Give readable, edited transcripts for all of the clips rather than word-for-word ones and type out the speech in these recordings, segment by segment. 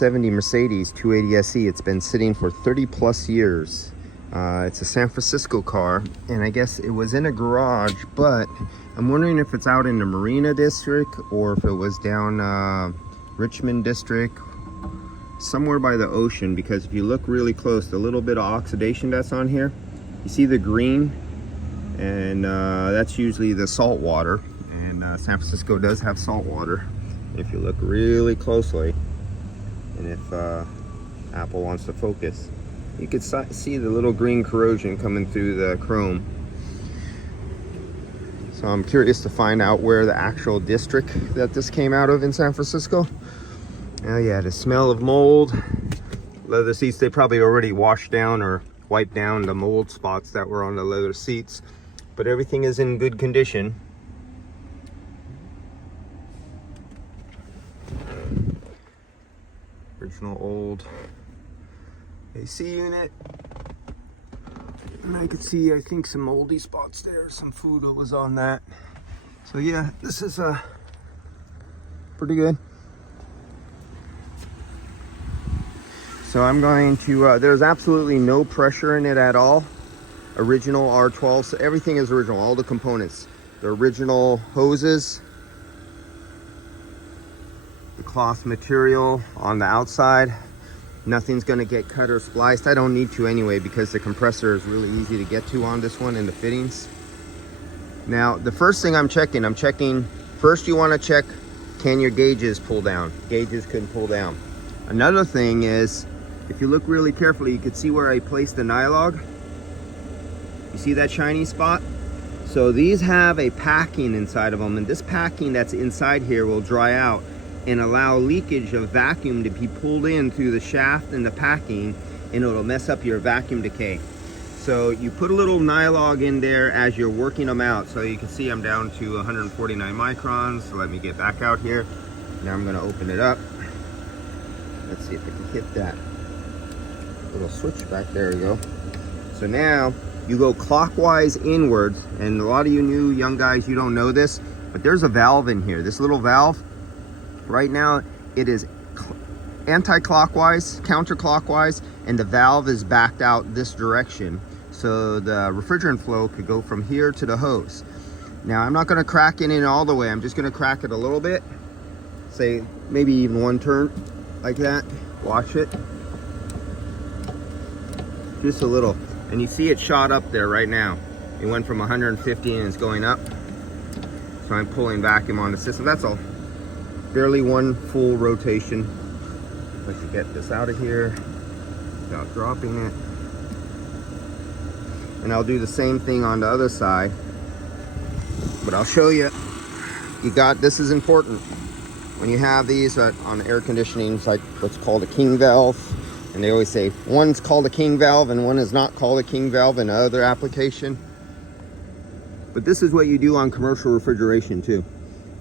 70 Mercedes 280 SE. It's been sitting for 30 plus years. It's a San Francisco car, and I guess it was in a garage, but I'm wondering if it's out in the Marina District or if it was down Richmond District, somewhere by the ocean, because if you look really close, the little bit of oxidation that's on here, you see the green, and that's usually the salt water, and San Francisco does have salt water if you look really closely. And if Apple wants to focus, you could see the little green corrosion coming through the chrome. So I'm curious to find out where the actual district that this came out of in San Francisco. Oh yeah, the smell of mold. Leather seats, they probably already washed down or wiped down the mold spots that were on the leather seats, but everything is in good condition. Original old AC unit. And I could see, I think, some moldy spots there. Some food was on that. So yeah, this is pretty good. So I'm going to, there's absolutely no pressure in it at all. Original R12, so everything is original, all the components. The original hoses, the cloth material on the outside. Nothing's gonna get cut or spliced. I don't need to anyway, because the compressor is really easy to get to on this one and the fittings. Now, the first thing I'm checking, first you wanna check, can your gauges pull down? Gauges can pull down. Another thing is, if you look really carefully, you can see where I placed the nylog. You see that shiny spot? So these have a packing inside of them, and this packing that's inside here will dry out and allow leakage of vacuum to be pulled in through the shaft and the packing, and it'll mess up your vacuum decay. So you put a little nylog in there as you're working them out. So you can see I'm down to 149 microns. So let me get back out here. Now I'm gonna open it up. Let's see if I can hit that little switch back. There we go. So now you go clockwise inwards, and a lot of you new young guys, you don't know this, but there's a valve in here. This little valve, right now it is anti-clockwise, counterclockwise, and the valve is backed out this direction, so the refrigerant flow could go from here to the hose. Now I'm not going to crack it in all the way. I'm just going to crack it a little bit, say maybe even one turn like that. Watch it, just a little, and you see it shot up there right now. It went from 150 and it's going up. So I'm pulling vacuum on the system. That's all. Barely one full rotation. Let's get this out of here without dropping it. And I'll do the same thing on the other side. But I'll show you. This is important. When you have these on air conditioning, it's like what's called a king valve. And they always say one's called a king valve and one is not called a king valve in other application. But this is what you do on commercial refrigeration too.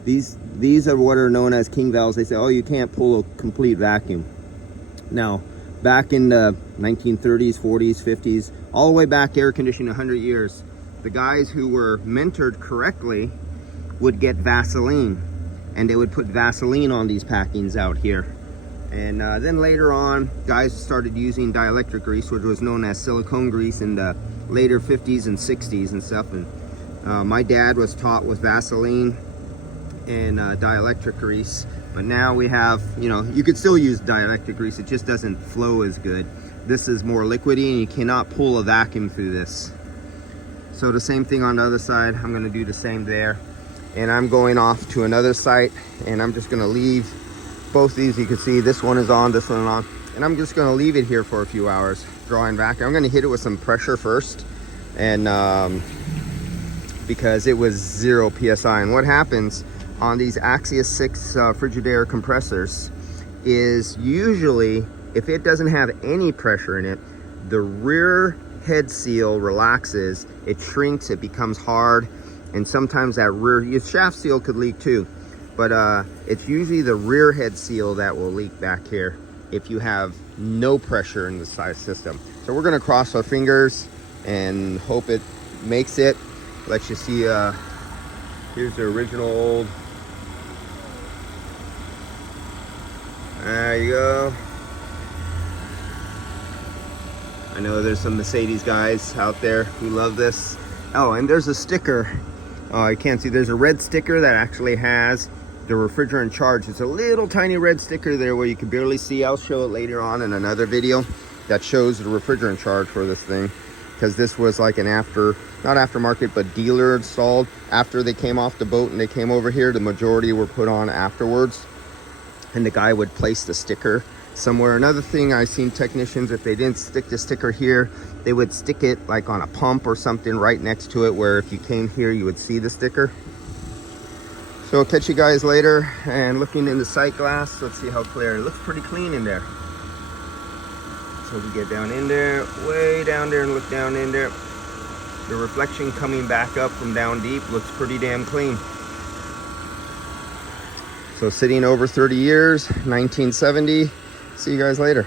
These are what are known as king valves. They say, oh, you can't pull a complete vacuum. Now, back in the 1930s, 40s, 50s, all the way back air conditioning 100 years, the guys who were mentored correctly would get Vaseline, and they would put Vaseline on these packings out here. And then later on, guys started using dielectric grease, which was known as silicone grease, in the later 50s and 60s and stuff. And my dad was taught with Vaseline and dielectric grease. But now we have, you could still use dielectric grease, it just doesn't flow as good. This is more liquidy, and you cannot pull a vacuum through this. So the same thing on the other side. I'm going to do the same there. And I'm going off to another site, and I'm just going to leave both these. You can see this one is on, this one is on, and I'm just going to leave it here for a few hours drawing vacuum. I'm going to hit it with some pressure first, and because it was 0 psi. And what happens on these Axius 6 Frigidaire compressors is usually, if it doesn't have any pressure in it, the rear head seal relaxes, it shrinks, it becomes hard, and sometimes that your shaft seal could leak too. But it's usually the rear head seal that will leak back here if you have no pressure in the side system. So we're gonna cross our fingers and hope it makes it. Let you see, here's the original old. There you go. I know there's some Mercedes guys out there who love this. Oh, and there's a sticker. Oh, I can't see. There's a red sticker that actually has the refrigerant charge. It's a little tiny red sticker there where you can barely see. I'll show it later on in another video that shows the refrigerant charge for this thing, because this was like an not aftermarket, but dealer installed after they came off the boat and they came over here. The majority were put on afterwards, and the guy would place the sticker somewhere. Another thing I've seen technicians, if they didn't stick the sticker here, they would stick it like on a pump or something right next to it, where if you came here you would see the sticker. So I'll catch you guys later. And looking in the sight glass, let's see how clear. It looks pretty clean in there. So we get down in there, way down there, and look down in there. The reflection coming back up from down deep looks pretty damn clean. So sitting over 30 years, 1970. See you guys later.